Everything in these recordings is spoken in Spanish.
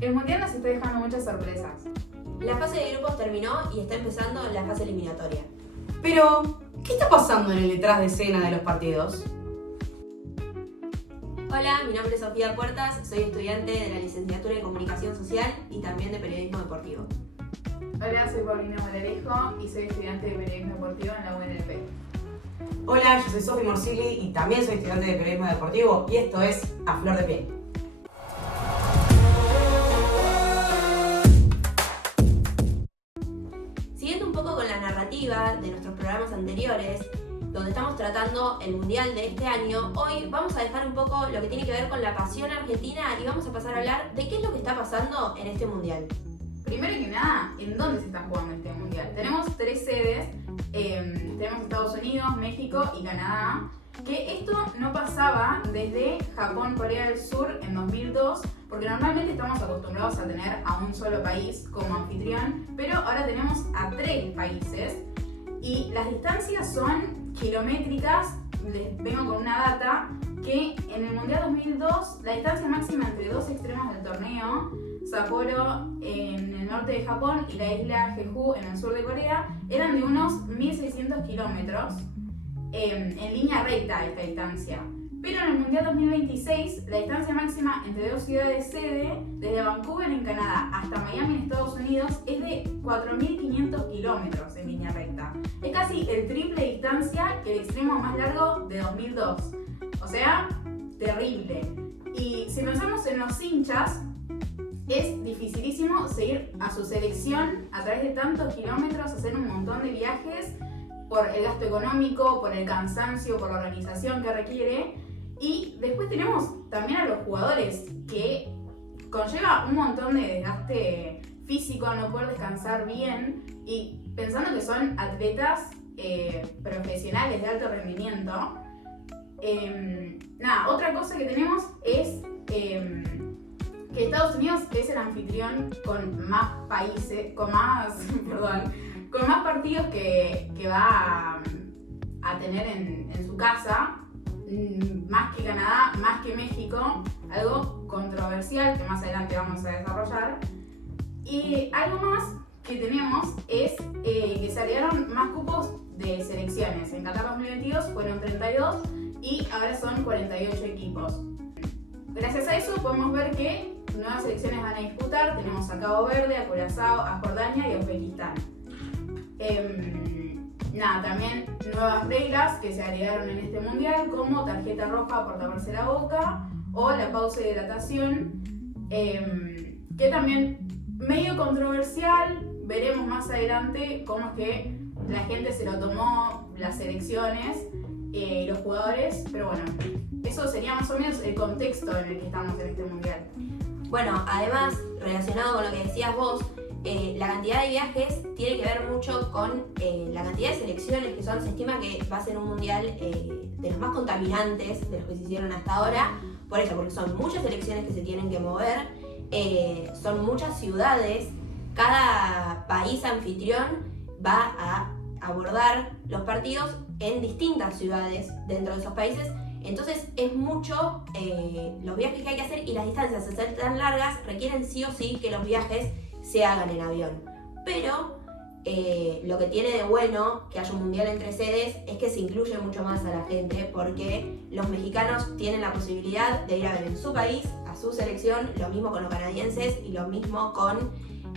El Mundial nos está dejando muchas sorpresas. La fase de grupos terminó y está empezando la fase eliminatoria. Pero, ¿qué está pasando en el detrás de escena de los partidos? Hola, mi nombre es Sofía Puertas, soy estudiante de la licenciatura en Comunicación Social y también de Periodismo Deportivo. Hola, soy Paulina Morarejo y soy estudiante de Periodismo Deportivo en la UNLP. Hola, yo soy Sofi Morsilli y también soy estudiante de Periodismo Deportivo y esto es A Flor de Piel. Siguiendo un poco con la narrativa de nuestros programas anteriores, donde estamos tratando el Mundial de este año, hoy vamos a dejar un poco lo que tiene que ver con la pasión argentina y vamos a pasar a hablar de qué es lo que está pasando en este Mundial. Primero que nada, ¿en dónde se está jugando este Mundial? Tenemos 3 sedes, tenemos Estados Unidos, México y Canadá, que esto no pasaba desde Japón, Corea del Sur en 2002, porque normalmente estamos acostumbrados a tener a un solo país como anfitrión, pero ahora tenemos a 3 países y las distancias son kilométricas. Les vengo con una data que en el Mundial 2002 la distancia máxima entre 2 extremos del torneo, Sapporo en el norte de Japón y la isla Jeju en el sur de Corea, eran de unos 1600 kilómetros en línea recta esta distancia. Pero en el Mundial 2026 la distancia máxima entre 2 ciudades sede, desde Vancouver en Canadá hasta Miami en Estados Unidos, es de 4500 kilómetros en línea recta. Es casi el triple de distancia que el extremo más largo de 2002. O sea, terrible. Y si pensamos en los hinchas, es dificilísimo seguir a su selección a través de tantos kilómetros, hacer un montón de viajes por el gasto económico, por el cansancio, por la organización que requiere. Y después tenemos también a los jugadores, que conlleva un montón de desgaste físico al no poder descansar bien, y pensando que son atletas profesionales de alto rendimiento. Otra cosa que tenemos es que Estados Unidos es el anfitrión con más países, con más partidos que va a tener en su casa, más que Canadá, más que México, algo controversial que más adelante vamos a desarrollar. Y algo más que tenemos es que se agregaron más cupos de selecciones. En Qatar 2022 fueron 32 y ahora son 48 equipos. Gracias a eso podemos ver que nuevas selecciones van a disputar. Tenemos a Cabo Verde, a Curazao, a Jordania y a Uzbekistán. También nuevas reglas que se agregaron en este mundial, como tarjeta roja por taparse la boca o la pausa de hidratación, que también medio controversial. Veremos más adelante cómo es que la gente se lo tomó, las selecciones y los jugadores, pero bueno, eso sería más o menos el contexto en el que estamos en este mundial. Bueno, además, relacionado con lo que decías vos, la cantidad de viajes tiene que ver mucho con la cantidad de selecciones que son. Se estima que va a ser un mundial de los más contaminantes de los que se hicieron hasta ahora, por eso, porque son muchas selecciones que se tienen que mover, son muchas ciudades, cada país anfitrión va a abordar los partidos en distintas ciudades dentro de esos países. Entonces es mucho los viajes que hay que hacer, y las distancias, al ser tan largas, requieren sí o sí que los viajes se hagan en avión. Pero lo que tiene de bueno que haya un mundial entre sedes es que se incluye mucho más a la gente, porque los mexicanos tienen la posibilidad de ir a ver en su país a su selección, lo mismo con los canadienses y lo mismo con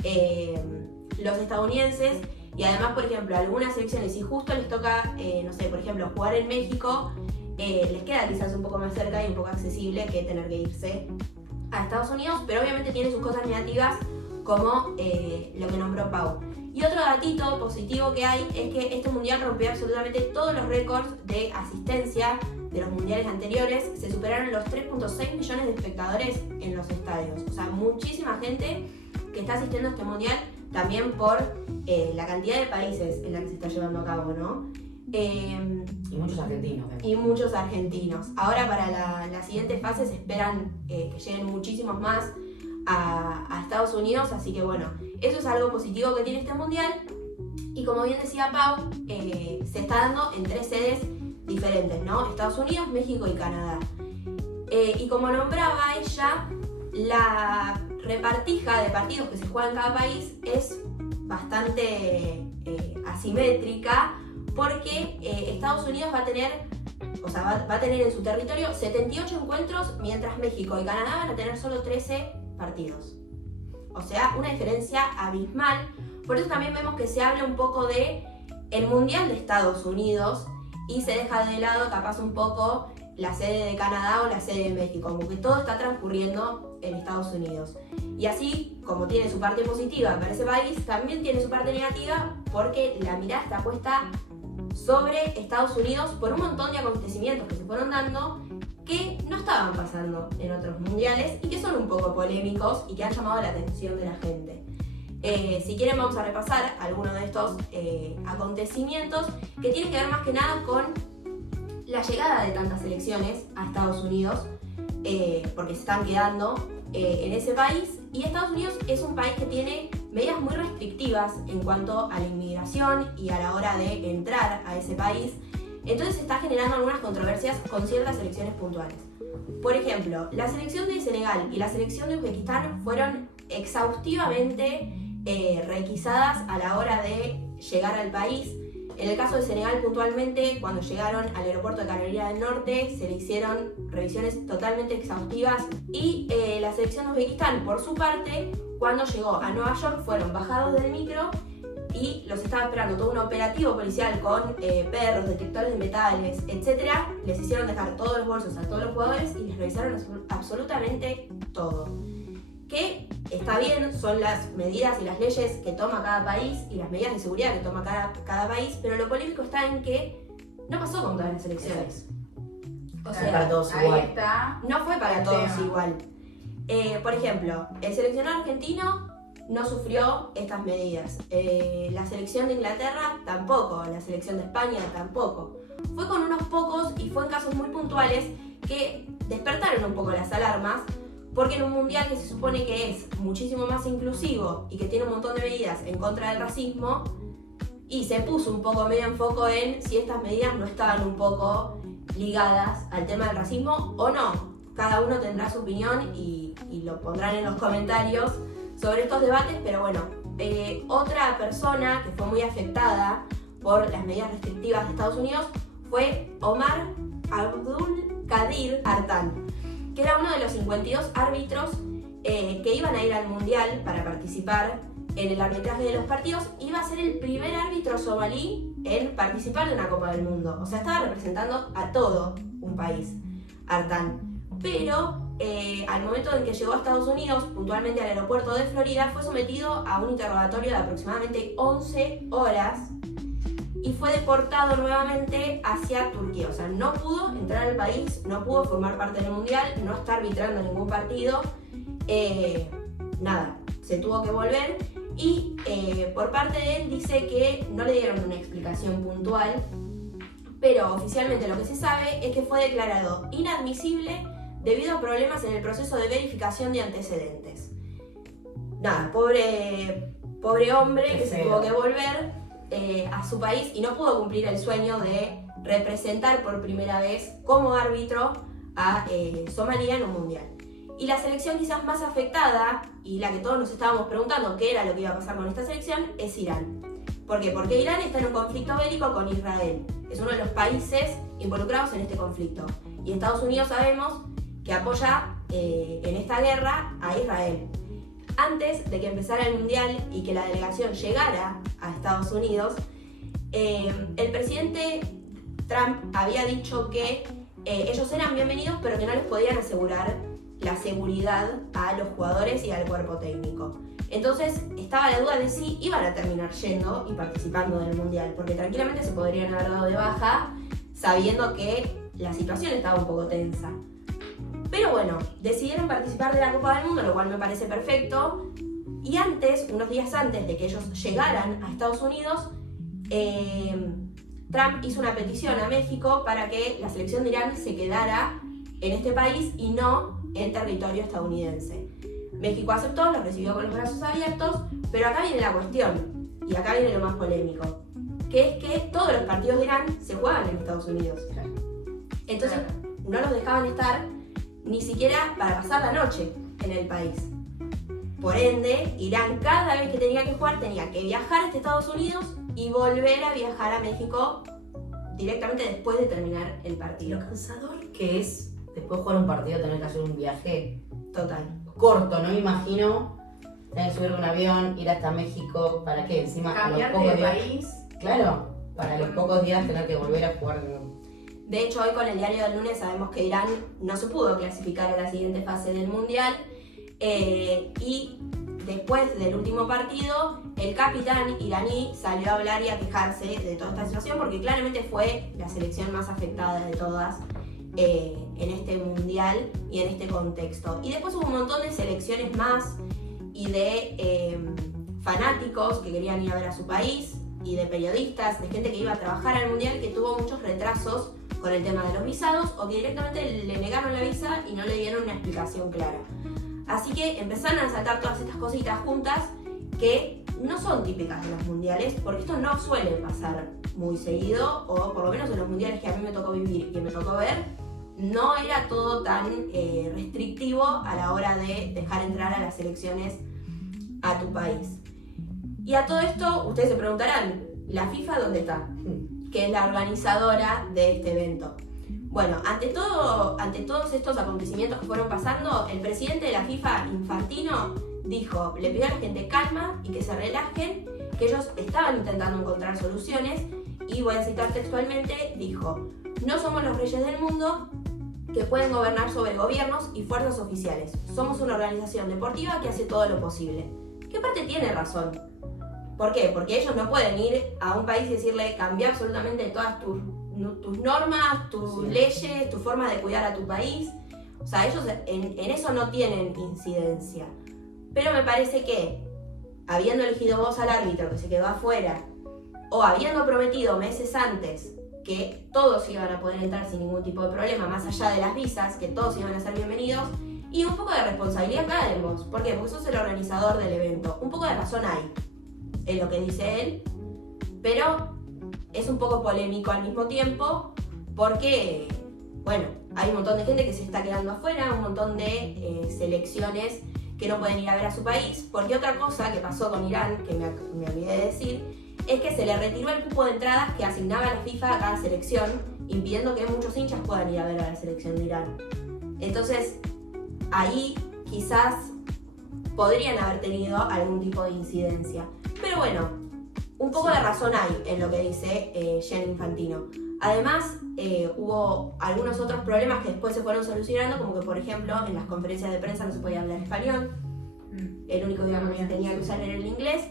los estadounidenses. Y además, por ejemplo, algunas selecciones, si justo les toca, por ejemplo, jugar en México, les queda quizás un poco más cerca y un poco accesible que tener que irse a Estados Unidos, pero obviamente tiene sus cosas negativas, como lo que nombró Pau. Y otro datito positivo que hay es que este mundial rompió absolutamente todos los récords de asistencia de los mundiales anteriores. Se superaron los 3.6 millones de espectadores en los estadios. O sea, muchísima gente que está asistiendo a este mundial, también por la cantidad de países en la que se está llevando a cabo, ¿no? Y muchos argentinos. Y muchos argentinos. Ahora, para la siguiente fase se esperan que lleguen muchísimos más a Estados Unidos, así que bueno, eso es algo positivo que tiene este mundial. Y como bien decía Pau, se está dando en 3 sedes diferentes, ¿no? Estados Unidos, México y Canadá. Y como nombraba ella, La repartija de partidos que se juega en cada país es bastante asimétrica porque Estados Unidos va a tener, va a tener en su territorio 78 encuentros, mientras México y Canadá van a tener solo 13 partidos. O sea, una diferencia abismal. Por eso también vemos que se habla un poco de el Mundial de Estados Unidos y se deja de lado capaz un poco la sede de Canadá o la sede de México, como que todo está transcurriendo en Estados Unidos. Y así, como tiene su parte positiva para ese país, también tiene su parte negativa porque la mirada está puesta sobre Estados Unidos por un montón de acontecimientos que se fueron dando que no estaban pasando en otros mundiales y que son un poco polémicos y que han llamado la atención de la gente. Si quieren vamos a repasar algunos de estos acontecimientos que tienen que ver más que nada con la llegada de tantas selecciones a Estados Unidos, porque se están quedando en ese país, y Estados Unidos es un país que tiene medidas muy restrictivas en cuanto a la inmigración y a la hora de entrar a ese país. Entonces se está generando algunas controversias con ciertas selecciones puntuales. Por ejemplo, la selección de Senegal y la selección de Uzbekistán fueron exhaustivamente requisadas a la hora de llegar al país. En el caso de Senegal puntualmente, cuando llegaron al aeropuerto de Carolina del Norte, se le hicieron revisiones totalmente exhaustivas, y la selección de Uzbekistán, por su parte, cuando llegó a Nueva York, fueron bajados del micro y los estaba esperando todo un operativo policial con perros, detectores de metales, etc. Les hicieron dejar todos los bolsos a todos los jugadores y les revisaron absolutamente todo. Que está bien, son las medidas y las leyes que toma cada país y las medidas de seguridad que toma cada país, pero lo polémico está en que no pasó con todas las elecciones. O sea, para todos ahí igual. está. No fue para el todos tema. igual. Por ejemplo, el seleccionado argentino no sufrió estas medidas. La selección de Inglaterra tampoco, la selección de España tampoco. Fue con unos pocos y fue en casos muy puntuales que despertaron un poco las alarmas, porque en un mundial que se supone que es muchísimo más inclusivo y que tiene un montón de medidas en contra del racismo, y se puso un poco medio en foco en si estas medidas no estaban un poco ligadas al tema del racismo o no. Cada uno tendrá su opinión y lo pondrán en los comentarios sobre estos debates, pero bueno, otra persona que fue muy afectada por las medidas restrictivas de Estados Unidos fue Omar Abdul Kadir Artan, que era uno de los 52 árbitros que iban a ir al Mundial para participar en el arbitraje de los partidos. Iba a ser el primer árbitro somalí en participar de una Copa del Mundo. O sea, estaba representando a todo un país, Artan. Pero al momento en que llegó a Estados Unidos, puntualmente al aeropuerto de Florida, fue sometido a un interrogatorio de aproximadamente 11 horas y fue deportado nuevamente hacia Turquía. O sea, no pudo entrar al país, no pudo formar parte del Mundial, no está arbitrando ningún partido. Nada, se tuvo que volver y por parte de él dice que no le dieron una explicación puntual, pero oficialmente lo que se sabe es que fue declarado inadmisible debido a problemas en el proceso de verificación de antecedentes. Nada, pobre hombre que se tuvo que volver a su país y no pudo cumplir el sueño de representar por primera vez como árbitro a Somalia en un mundial. Y la selección quizás más afectada, y la que todos nos estábamos preguntando qué era lo que iba a pasar con esta selección, es Irán. ¿Por qué? Porque Irán está en un conflicto bélico con Israel. Es uno de los países involucrados en este conflicto. Y Estados Unidos sabemos que apoya en esta guerra a Israel. Antes de que empezara el mundial y que la delegación llegara a Estados Unidos, el presidente Trump había dicho que ellos eran bienvenidos, pero que no les podían asegurar la seguridad a los jugadores y al cuerpo técnico. Entonces estaba la duda de si iban a terminar yendo y participando del mundial, porque tranquilamente se podrían haber dado de baja sabiendo que la situación estaba un poco tensa. Pero bueno, decidieron participar de la Copa del Mundo, lo cual me parece perfecto. Y antes, unos días antes de que ellos llegaran a Estados Unidos, Trump hizo una petición a México para que la selección de Irán se quedara en este país y no en territorio estadounidense. México aceptó, los recibió con los brazos abiertos, pero acá viene la cuestión, y acá viene lo más polémico, que es que todos los partidos de Irán se juegan en Estados Unidos. Entonces no los dejaban estar ni siquiera para pasar la noche. en el país. Por ende, Irán cada vez que tenía que jugar tenía que viajar hasta Estados Unidos y volver a viajar a México directamente después de terminar el Y partido. lo cansador que es después de jugar un partido tener que hacer un viaje Total. corto, no me imagino tener que subir un avión, ir hasta México, ¿para qué? Encima a los Cambiarte pocos de días. país. Claro, para los pocos días tener que volver a jugar de nuevo. De hecho, hoy con el diario del lunes sabemos que Irán no se pudo clasificar a la siguiente fase del Mundial y después del último partido, el capitán iraní salió a hablar y a quejarse de toda esta situación porque claramente fue la selección más afectada de todas en este Mundial y en este contexto. Y después hubo un montón de selecciones más y de fanáticos que querían ir a ver a su país y de periodistas, de gente que iba a trabajar al Mundial que tuvo muchos retrasos con el tema de los visados o que directamente le negaron la visa y no le dieron una explicación clara. Así que empezaron a saltar todas estas cositas juntas que no son típicas de los mundiales, porque esto no suele pasar muy seguido, o por lo menos en los mundiales que a mí me tocó vivir y que me tocó ver, no era todo tan restrictivo a la hora de dejar entrar a las selecciones a tu país. Y a todo esto, ustedes se preguntarán, ¿la FIFA dónde está? Que es la organizadora de este evento. Bueno, ante todos estos acontecimientos que fueron pasando, el presidente de la FIFA, Infantino, dijo, le pidió a la gente calma y que se relajen, que ellos estaban intentando encontrar soluciones, y voy a citar textualmente, dijo, no somos los reyes del mundo que pueden gobernar sobre gobiernos y fuerzas oficiales. Somos una organización deportiva que hace todo lo posible. ¿Qué parte tiene razón? ¿Por qué? Porque ellos no pueden ir a un país y decirle, cambia absolutamente todas tus normas, tus leyes, tu forma de cuidar a tu país. O sea, ellos en eso no tienen incidencia. Pero me parece que, habiendo elegido vos al árbitro que se quedó afuera, o habiendo prometido meses antes que todos iban a poder entrar sin ningún tipo de problema, más allá de las visas, que todos iban a ser bienvenidos, y un poco de responsabilidad cae en vos. ¿Por qué? Porque sos el organizador del evento. Un poco de razón hay en lo que dice él, pero es un poco polémico al mismo tiempo porque, bueno, hay un montón de gente que se está quedando afuera, un montón de selecciones que no pueden ir a ver a su país, porque otra cosa que pasó con Irán, que me olvidé de decir, es que se le retiró el cupo de entradas que asignaba la FIFA a cada selección, impidiendo que muchos hinchas puedan ir a ver a la selección de Irán. Entonces, ahí quizás podrían haber tenido algún tipo de incidencia. Pero bueno, un poco de razón hay en lo que dice Gianni Infantino. Además, hubo algunos otros problemas que después se fueron solucionando, como que por ejemplo en las conferencias de prensa no se podía hablar español, el único idioma que se tenía que usar era el inglés,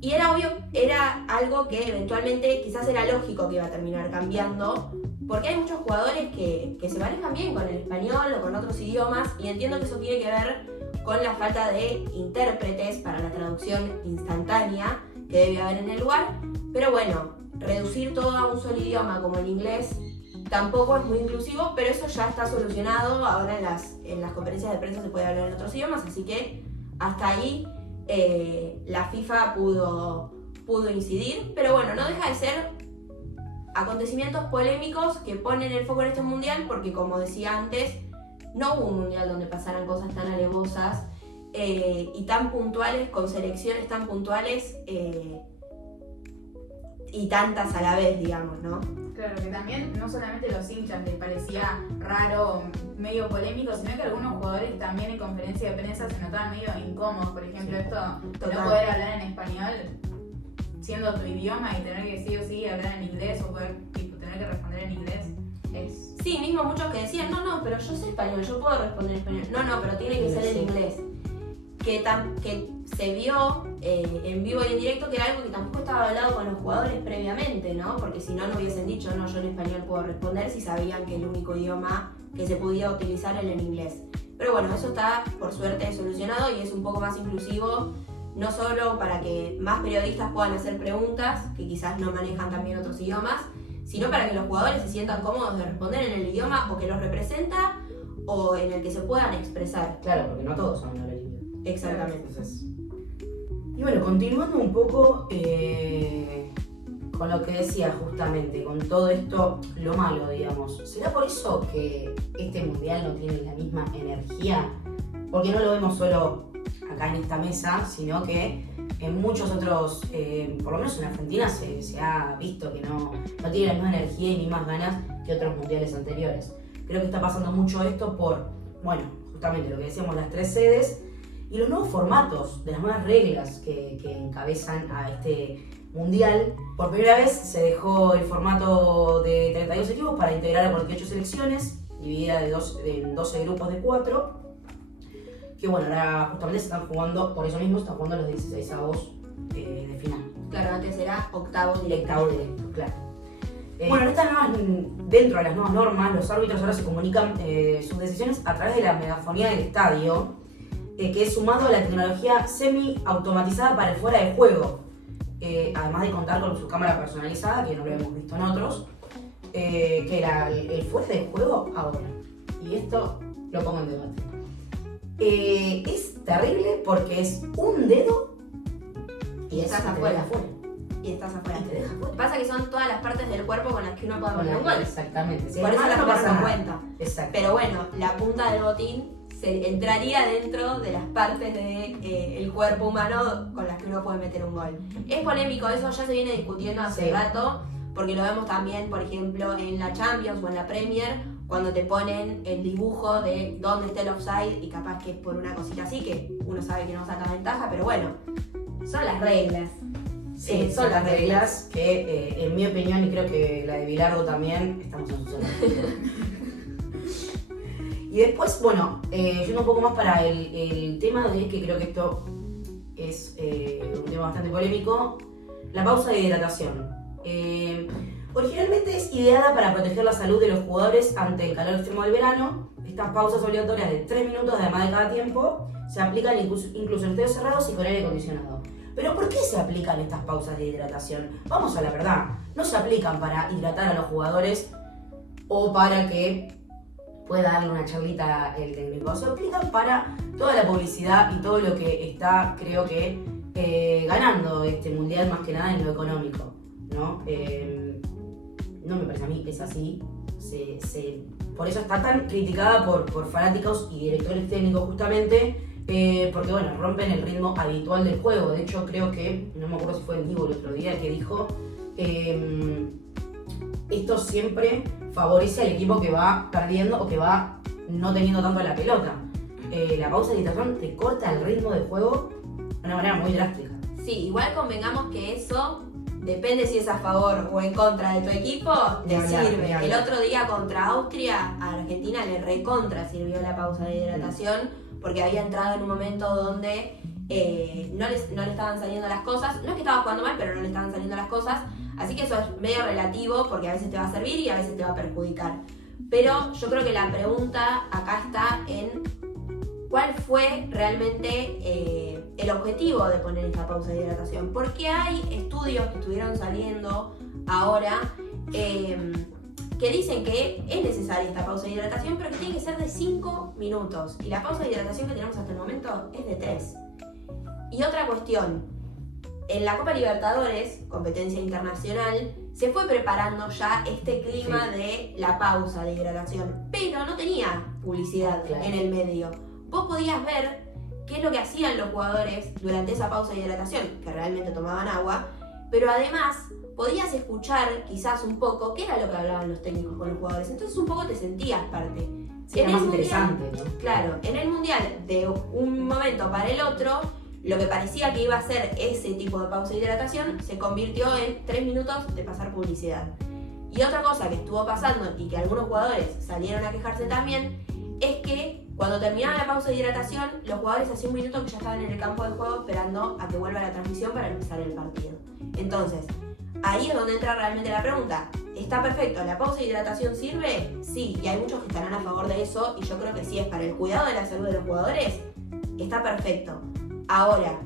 y era obvio, era algo que eventualmente quizás era lógico que iba a terminar cambiando, porque hay muchos jugadores que se manejan bien con el español o con otros idiomas, y entiendo que eso tiene que ver con la falta de intérpretes para la traducción instantánea que debe haber en el lugar, pero bueno, reducir todo a un solo idioma como el inglés tampoco es muy inclusivo, pero eso ya está solucionado. Ahora en las conferencias de prensa se puede hablar en otros idiomas, así que hasta ahí la FIFA pudo incidir, pero bueno, no deja de ser acontecimientos polémicos que ponen el foco en este mundial, porque como decía antes, no hubo un mundial donde pasaran cosas tan alevosas y tan puntuales, con selecciones tan puntuales y tantas a la vez, digamos, ¿no? Claro, que también no solamente los hinchas les parecía raro, medio polémico, sino que algunos jugadores también en conferencia de prensa se notaban medio incómodos. Por ejemplo, esto de no poder hablar en español siendo tu idioma y tener que sí o sí hablar en inglés o poder tener que responder en inglés. Sí, mismo muchos que decían, no, pero yo sé español, yo puedo responder en español. No, pero tiene que ser en inglés. Que se vio en vivo y en directo que era algo que tampoco estaba hablado con los jugadores previamente, ¿no? Porque si no, no hubiesen dicho, no, yo en español puedo responder, si sabían que el único idioma que se podía utilizar era el inglés. Pero bueno, eso está por suerte solucionado y es un poco más inclusivo, no solo para que más periodistas puedan hacer preguntas, que quizás no manejan también otros idiomas, sino para que los jugadores se sientan cómodos de responder en el idioma o que los representa o en el que se puedan expresar. Claro, porque no todos son hablar inglés. Exactamente. Entonces, y bueno, continuando un poco con lo que decía justamente, con todo esto, lo malo, digamos. ¿Será por eso que este mundial no tiene la misma energía? porque no lo vemos solo acá en esta mesa, sino que en muchos otros, por lo menos en Argentina se ha visto que no tiene la misma energía y ni más ganas que otros mundiales anteriores. Creo que está pasando mucho esto por, bueno, justamente lo que decíamos, las 3 sedes y los nuevos formatos, de las nuevas reglas que encabezan a este mundial. Por primera vez se dejó el formato de 32 equipos para integrar a 48 selecciones, dividida en 12 grupos de 4. Que bueno, ahora justamente se están jugando, por eso mismo están jugando los 16avos de final. Claro, antes era octavo directo. Octavo directo, claro. Bueno, dentro de las nuevas normas, los árbitros ahora se comunican sus decisiones a través de la megafonía del estadio, que es sumado a la tecnología semi-automatizada para el fuera de juego, además de contar con su cámara personalizada, que no lo hemos visto en otros, que era el fuera de juego ahora. Y esto lo pongo en debate. Es terrible porque es un dedo y estás afuera. Y estás afuera. Y te deja afuera. Pasa que son todas las partes del cuerpo con las que uno puede poner un gol. Exactamente. Por eso no pasa en cuenta. Exacto. Pero bueno, la punta del botín entraría dentro de las partes del cuerpo humano con las que uno puede meter un gol. Es polémico, eso ya se viene discutiendo hace rato, porque lo vemos también, por ejemplo, en la Champions o en la Premier, cuando te ponen el dibujo de dónde está el offside y capaz que es por una cosita así, que uno sabe que no saca ventaja, pero bueno, son las reglas. Sí, son las reglas que, en mi opinión, y creo que la de Bilardo también, estamos en su zona. Y después, bueno, yendo un poco más para el tema de que creo que esto es un tema bastante polémico, la pausa de hidratación. Originalmente es ideada para proteger la salud de los jugadores ante el calor extremo del verano. Estas pausas obligatorias de 3 minutos, además de cada tiempo, se aplican incluso en estadios cerrados y con aire acondicionado. Pero ¿por qué se aplican estas pausas de hidratación? Vamos a la verdad, no se aplican para hidratar a los jugadores o para que pueda darle una charlita el técnico. Se aplican para toda la publicidad y todo lo que está, creo que, ganando este mundial, más que nada en lo económico, ¿no? No me parece a mí, es así. Por eso está tan criticada por fanáticos y directores técnicos justamente, porque bueno, rompen el ritmo habitual del juego. De hecho, creo que, no me acuerdo si fue en vivo el otro día, que dijo esto siempre favorece al equipo que va perdiendo o que va no teniendo tanto la pelota. La pausa de hidratación te corta el ritmo del juego de una manera muy drástica. Sí, igual convengamos que eso depende si es a favor o en contra de tu equipo, te sirve. El otro día contra Austria, a Argentina le recontra sirvió la pausa de hidratación, porque había entrado en un momento donde no le estaban saliendo las cosas. No es que estaba jugando mal, pero no le estaban saliendo las cosas. Así que eso es medio relativo, porque a veces te va a servir y a veces te va a perjudicar. Pero yo creo que la pregunta acá está en cuál fue realmente el objetivo de poner esta pausa de hidratación. Porque hay estudios que estuvieron saliendo ahora que dicen que es necesaria esta pausa de hidratación, pero que tiene que ser de 5 minutos. Y la pausa de hidratación que tenemos hasta el momento es de 3. Y otra cuestión, en la Copa Libertadores, competencia internacional, se fue preparando ya este clima de la pausa de hidratación, pero no tenía publicidad en el medio. Vos podías ver qué es lo que hacían los jugadores durante esa pausa de hidratación, que realmente tomaban agua, pero además podías escuchar quizás un poco qué era lo que hablaban los técnicos con los jugadores, entonces un poco te sentías parte. Sí, era más interesante, ¿no? Claro, en el Mundial, de un momento para el otro, lo que parecía que iba a ser ese tipo de pausa de hidratación se convirtió en 3 minutos de pasar publicidad. Y otra cosa que estuvo pasando y que algunos jugadores salieron a quejarse también es que cuando terminaba la pausa de hidratación, los jugadores hacía un minuto que ya estaban en el campo de juego esperando a que vuelva la transmisión para empezar el partido. Entonces, ahí es donde entra realmente la pregunta. ¿Está perfecto? ¿La pausa de hidratación sirve? Sí, y hay muchos que estarán a favor de eso, y yo creo que sí, es para el cuidado de la salud de los jugadores. Está perfecto. Ahora,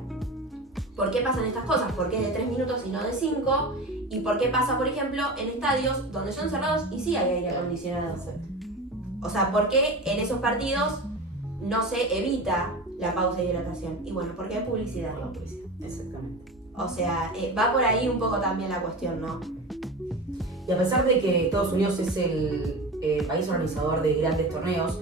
¿por qué pasan estas cosas? ¿Por qué es de 3 minutos y no de 5? ¿Y por qué pasa, por ejemplo, en estadios donde son cerrados y sí hay aire acondicionado? O sea, ¿por qué en esos partidos no se evita la pausa de hidratación? Y bueno, porque hay publicidad. Exactamente. O sea, va por ahí un poco también la cuestión, ¿no? Y a pesar de que Estados Unidos es el país organizador de grandes torneos,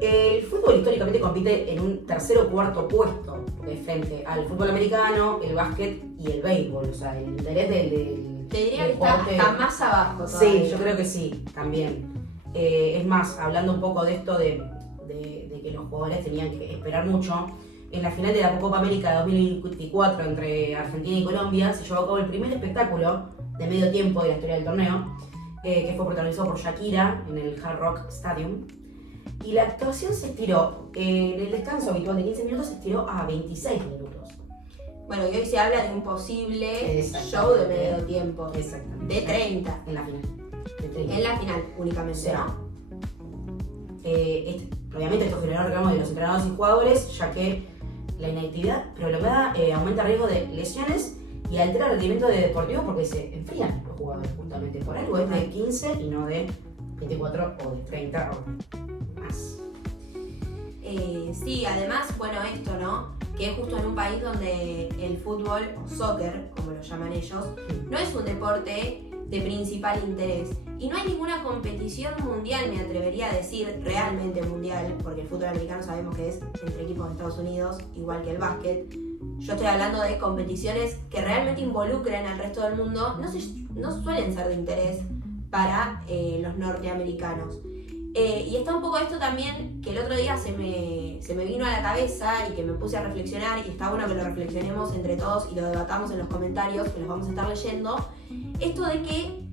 El fútbol históricamente compite en un tercer o cuarto puesto frente al fútbol americano, el básquet y el béisbol. O sea, el interés del Te diría que deporte. está más abajo todavía. Sí, yo creo que sí, también. Es más, hablando un poco de esto de que los jugadores tenían que esperar mucho, en la final de la Copa América de 2024 entre Argentina y Colombia se llevó a cabo el primer espectáculo de medio tiempo de la historia del torneo, que fue protagonizado por Shakira en el Hard Rock Stadium. Y la actuación se estiró, en el descanso habitual de 15 minutos se estiró a 26 minutos. Bueno, y hoy se habla de un posible Exactamente. show de medio tiempo. Exactamente. De 30. En la final. De 30. En la final únicamente, Sí. ¿no? Obviamente esto generó reclamos de los entrenadores y jugadores, ya que la inactividad prolongada aumenta el riesgo de lesiones y altera el rendimiento de deportivo porque se enfrían los jugadores justamente. Por algo es de 15 y no de 24 o de 30 o más. Sí, además, bueno, esto, ¿no? Que es justo en un país donde el fútbol o soccer, como lo llaman ellos, no es un deporte de principal interés. Y no hay ninguna competición mundial, me atrevería a decir, realmente mundial, porque el fútbol americano sabemos que es entre equipos de Estados Unidos, igual que el básquet. Yo estoy hablando de competiciones que realmente involucren al resto del mundo, no suelen ser de interés para los norteamericanos. Y está un poco esto también que el otro día se me vino a la cabeza y que me puse a reflexionar, y está bueno que lo reflexionemos entre todos y lo debatamos en los comentarios, que los vamos a estar leyendo. Esto de que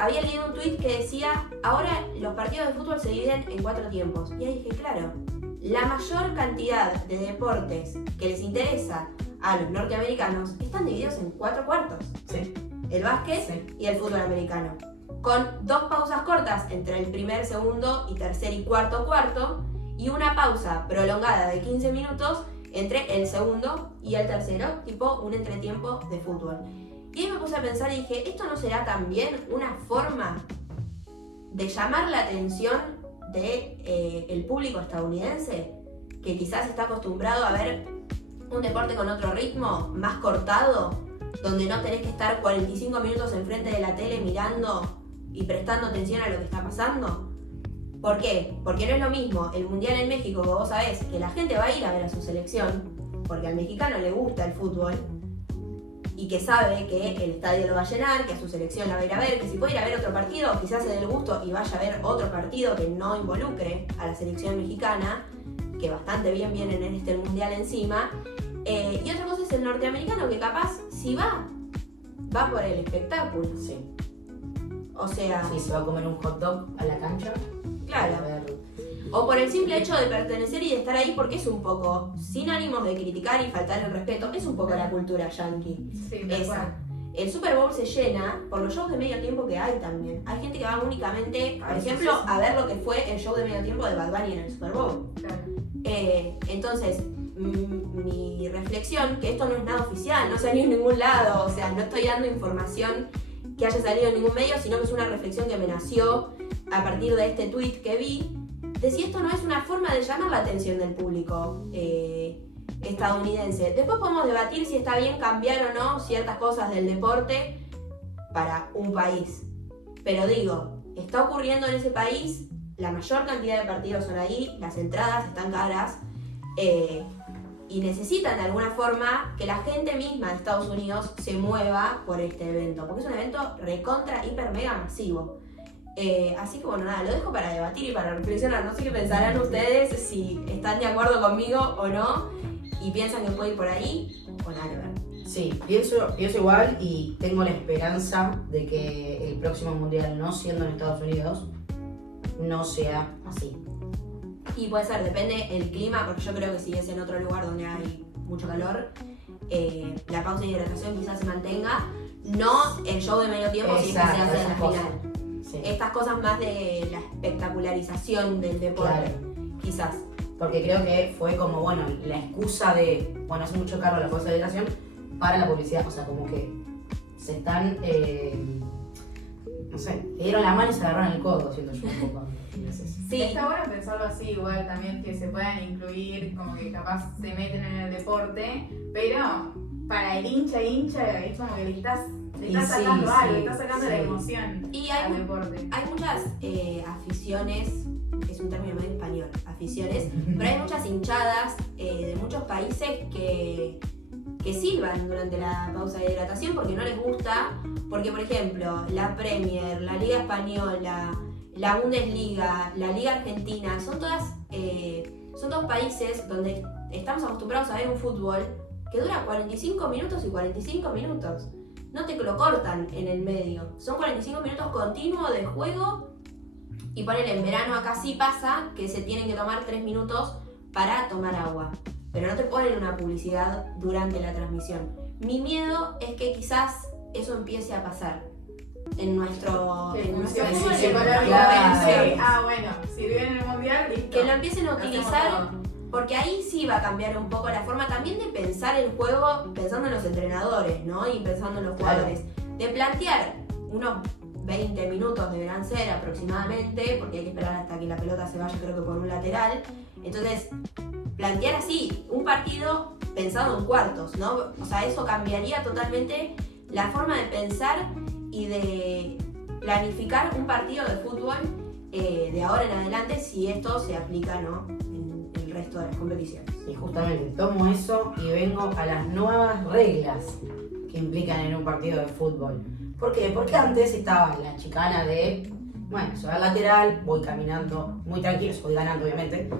había leído un tweet que decía, ahora los partidos de fútbol se dividen en 4 tiempos. Y ahí dije, claro, la mayor cantidad de deportes que les interesa a los norteamericanos están divididos en 4 cuartos. Sí. El básquet Sí. y el fútbol americano. Con 2 pausas cortas entre el primer, segundo y tercer y cuarto cuarto, y una pausa prolongada de 15 minutos entre el segundo y el tercero, tipo un entretiempo de fútbol. Y ahí me puse a pensar y dije, ¿esto no será también una forma de llamar la atención del público estadounidense? Que quizás está acostumbrado a ver un deporte con otro ritmo, más cortado, donde no tenés que estar 45 minutos enfrente de la tele mirando y prestando atención a lo que está pasando. ¿Por qué? Porque no es lo mismo el Mundial en México, que vos sabés que la gente va a ir a ver a su selección, porque al mexicano le gusta el fútbol, y que sabe que el estadio lo va a llenar, que a su selección la va a ir a ver, que si puede ir a ver otro partido, quizás se dé el gusto y vaya a ver otro partido que no involucre a la selección mexicana, que bastante bien vienen en este Mundial encima. Y otra cosa es el norteamericano, que capaz, si va por el espectáculo. Sí. O sea, Sí, se va a comer un hot dog a la cancha. claro. A ver. O por el simple hecho de pertenecer y de estar ahí, porque es un poco, sin ánimos de criticar y faltar el respeto, es un poco la cultura yankee. Sí, tal Esa. cual. El Super Bowl se llena por los shows de medio tiempo que hay también. Hay gente que va únicamente, por Ay, sí, ejemplo, sí, sí. a ver lo que fue el show de medio tiempo de Bad Bunny en el Super Bowl. Claro. Entonces, mi reflexión, que esto no es nada oficial, no salió en ningún lado, o sea, no estoy dando información que haya salido en ningún medio, sino que es una reflexión que me nació a partir de este tweet que vi, de si esto no es una forma de llamar la atención del público estadounidense. Después podemos debatir si está bien cambiar o no ciertas cosas del deporte para un país. Pero digo, está ocurriendo en ese país, la mayor cantidad de partidos son ahí, las entradas están caras, y necesitan de alguna forma que la gente misma de Estados Unidos se mueva por este evento, porque es un evento recontra, hiper, mega masivo. Así que bueno, nada, lo dejo para debatir y para reflexionar. No sé qué pensarán ustedes, si están de acuerdo conmigo o no, y piensan que puede ir por ahí, o nada que ver. Sí, pienso igual y tengo la esperanza de que el próximo mundial, no siendo en Estados Unidos, no sea así. Y puede ser, depende el clima, porque yo creo que si es en otro lugar donde hay mucho calor, la pausa de hidratación quizás se mantenga, no el show de medio tiempo si es que se Exacto, hace en la esas cosas. final. Sí. Estas cosas más de la espectacularización del deporte, Claro. quizás. Porque creo que fue como, bueno, la excusa de, bueno, hace mucho cargo la pausa de hidratación para la publicidad. O sea, como que se están, no sé, le dieron la mano y se agarraron el codo, siento yo un poco. Entonces, Sí, Está bueno pensarlo así, igual también que se puedan incluir, como que capaz se meten en el deporte, pero para el hincha es como que le estás Y sacando sí, algo, sí, le estás sacando sí. la emoción y al deporte. hay muchas aficiones es un término medio español, aficiones, pero hay muchas hinchadas de muchos países que silban durante la pausa de hidratación porque no les gusta, porque por ejemplo la Premier, la Liga Española, la Bundesliga, la Liga Argentina, son todos países donde estamos acostumbrados a ver un fútbol que dura 45 minutos y 45 minutos. No te lo cortan en el medio. Son 45 minutos continuos de juego y ponele, en verano acá sí pasa que se tienen que tomar 3 minutos para tomar agua. Pero no te ponen una publicidad durante la transmisión. Mi miedo es que quizás eso empiece a pasar en nuestro fútbol. Bueno, si viven en el mundial, listo. Que lo empiecen a utilizar, porque ahí sí va a cambiar un poco la forma también de pensar el juego, pensando en los entrenadores, ¿no? Y pensando en los jugadores. De plantear unos 20 minutos deberán ser aproximadamente, porque hay que esperar hasta que la pelota se vaya, creo que por un lateral. Entonces, plantear así un partido pensado en cuartos, ¿no? O sea, eso cambiaría totalmente la forma de pensar y de planificar un partido de fútbol de ahora en adelante, si esto se aplica, ¿no?, en el resto de las competiciones. Y justamente tomo eso y vengo a las nuevas reglas que implican en un partido de fútbol. ¿Por qué? Porque antes estaba la chicana de, bueno, soy al lateral, voy caminando muy tranquilo, voy ganando obviamente.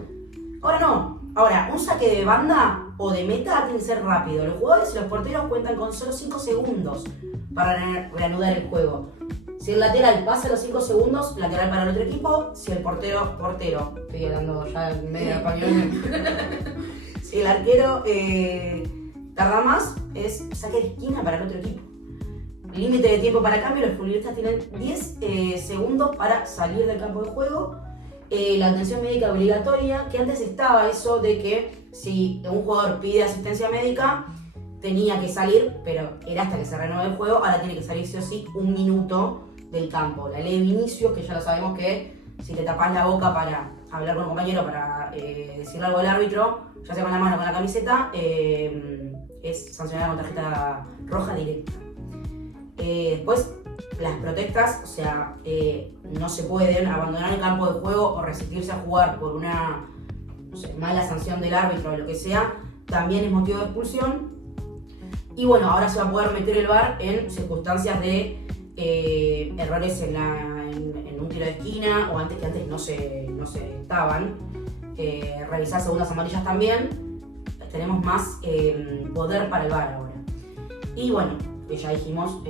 Ahora no. Ahora, un saque de banda o de meta tiene que ser rápido. Los jugadores y los porteros cuentan con solo 5 segundos para reanudar el juego. Si el lateral pasa los 5 segundos, lateral para el otro equipo. Si el portero, estoy hablando ya en medio español. Si el arquero tarda más, es saque de esquina para el otro equipo. Límite de tiempo para cambio, los futbolistas tienen 10 segundos para salir del campo de juego. La atención médica obligatoria, que antes estaba eso de que si un jugador pide asistencia médica, tenía que salir, pero era hasta que se renueve el juego, ahora tiene que salir sí o sí 1 minuto del campo. La ley de Vinicius, que ya lo sabemos que si te tapas la boca para hablar con un compañero, para decirle algo al árbitro, ya sea con la mano o con la camiseta, es sancionada con tarjeta roja directa. Después, las protestas, o sea, no se pueden abandonar el campo de juego o resistirse a jugar por una, no sé, mala sanción del árbitro o lo que sea, también es motivo de expulsión. Y bueno, ahora se va a poder meter el VAR en circunstancias de errores en un tiro de esquina, o antes que antes no se estaban. Revisar segundas amarillas también. Tenemos más poder para el VAR ahora. Y bueno, ya dijimos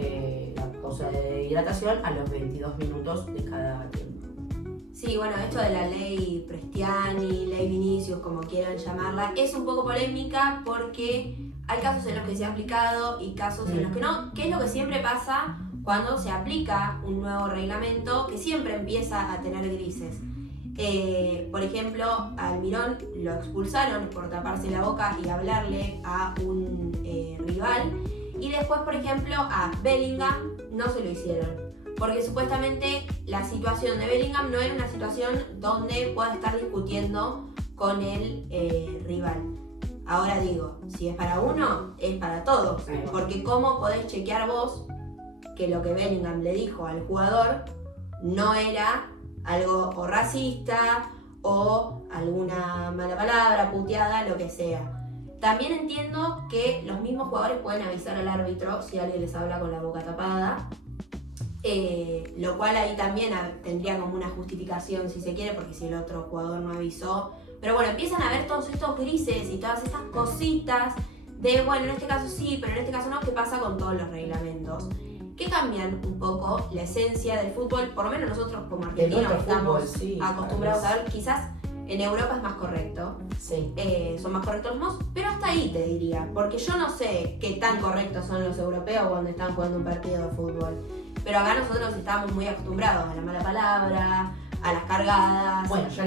la pausa de hidratación a los 22 minutos de cada tiempo. Sí, bueno, esto de la ley Prestiani, ley Vinicius, como quieran llamarla, es un poco polémica porque hay casos en los que se ha aplicado y casos en los que no, que es lo que siempre pasa cuando se aplica un nuevo reglamento, que siempre empieza a tener grises. Por ejemplo, a Almirón lo expulsaron por taparse la boca y hablarle a un rival, y después, por ejemplo, a Bellingham no se lo hicieron, porque supuestamente la situación de Bellingham no era una situación donde pueda estar discutiendo con el rival. Ahora digo, si es para uno, es para todos, porque ¿cómo podés chequear vos que lo que Bellingham le dijo al jugador no era algo o racista o alguna mala palabra, puteada, lo que sea? También entiendo que los mismos jugadores pueden avisar al árbitro si alguien les habla con la boca tapada, lo cual ahí también tendría como una justificación si se quiere, porque si el otro jugador no avisó. Pero bueno, empiezan a ver todos estos grises y todas estas cositas de, bueno, en este caso sí, pero en este caso no, ¿qué pasa con todos los reglamentos? Que cambian un poco la esencia del fútbol, por lo menos nosotros como argentinos estamos acostumbrados a ver, quizás en Europa es más correcto, sí. Son más correctos los modos, pero hasta ahí te diría, porque yo no sé qué tan correctos son los europeos cuando están jugando un partido de fútbol, pero acá nosotros estamos muy acostumbrados a la mala palabra, a las cargadas. Bueno, yo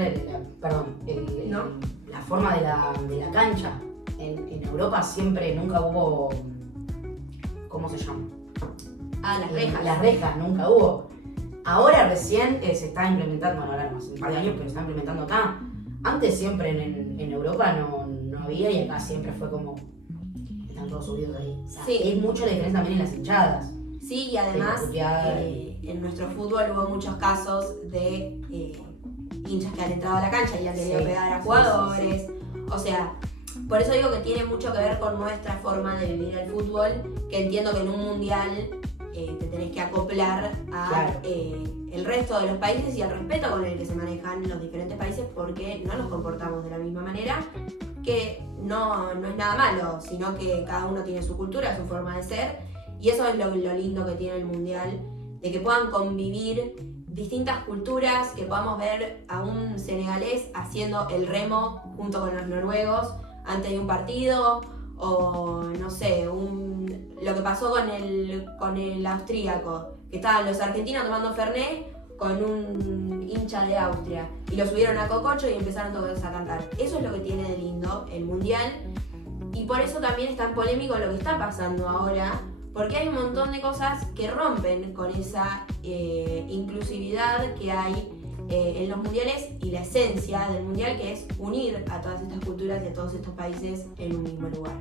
la forma de la cancha en Europa siempre nunca hubo, ¿cómo se llama? Las rejas. Las rejas nunca hubo. Ahora recién se está implementando, bueno, ahora no, hace un par de años, pero se está implementando acá. Antes siempre en Europa no había, y acá siempre fue como, están todos subidos ahí. O sea, sí. Es mucho la diferencia también en las hinchadas. Sí, y además en nuestro fútbol hubo muchos casos de hinchas que han entrado a la cancha y han querido Sí, pegar a sí, jugadores. O sea, por eso digo que tiene mucho que ver con nuestra forma de vivir el fútbol, que entiendo que en un mundial te tenés que acoplar a Claro. el resto de los países y al respeto con el que se manejan los diferentes países, porque no nos comportamos de la misma manera, que no es nada malo, sino que cada uno tiene su cultura, su forma de ser, y eso es lo lindo que tiene el mundial, de que puedan convivir distintas culturas, que podamos ver a un senegalés haciendo el remo junto con los noruegos antes de un partido, o no sé, lo que pasó con el austríaco, que estaban los argentinos tomando Fernet con un hincha de Austria y lo subieron a Cococho y empezaron todos a cantar. Eso es lo que tiene de lindo el mundial, y por eso también es tan polémico lo que está pasando ahora, porque hay un montón de cosas que rompen con esa inclusividad que hay en los mundiales y la esencia del mundial, que es unir a todas estas culturas y a todos estos países en un mismo lugar.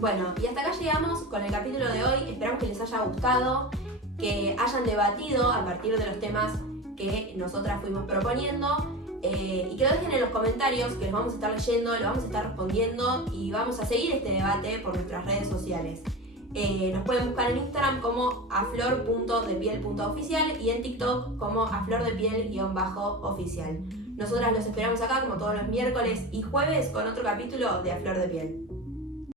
Bueno, y hasta acá llegamos con el capítulo de hoy. Esperamos que les haya gustado, que hayan debatido a partir de los temas que nosotras fuimos proponiendo, y que lo dejen en los comentarios, que los vamos a estar leyendo, los vamos a estar respondiendo y vamos a seguir este debate por nuestras redes sociales. Nos pueden buscar en Instagram como aflor.depiel.oficial y en TikTok como aflordepiel_oficial. Nosotras los esperamos acá como todos los miércoles y jueves con otro capítulo de A Flor de Piel.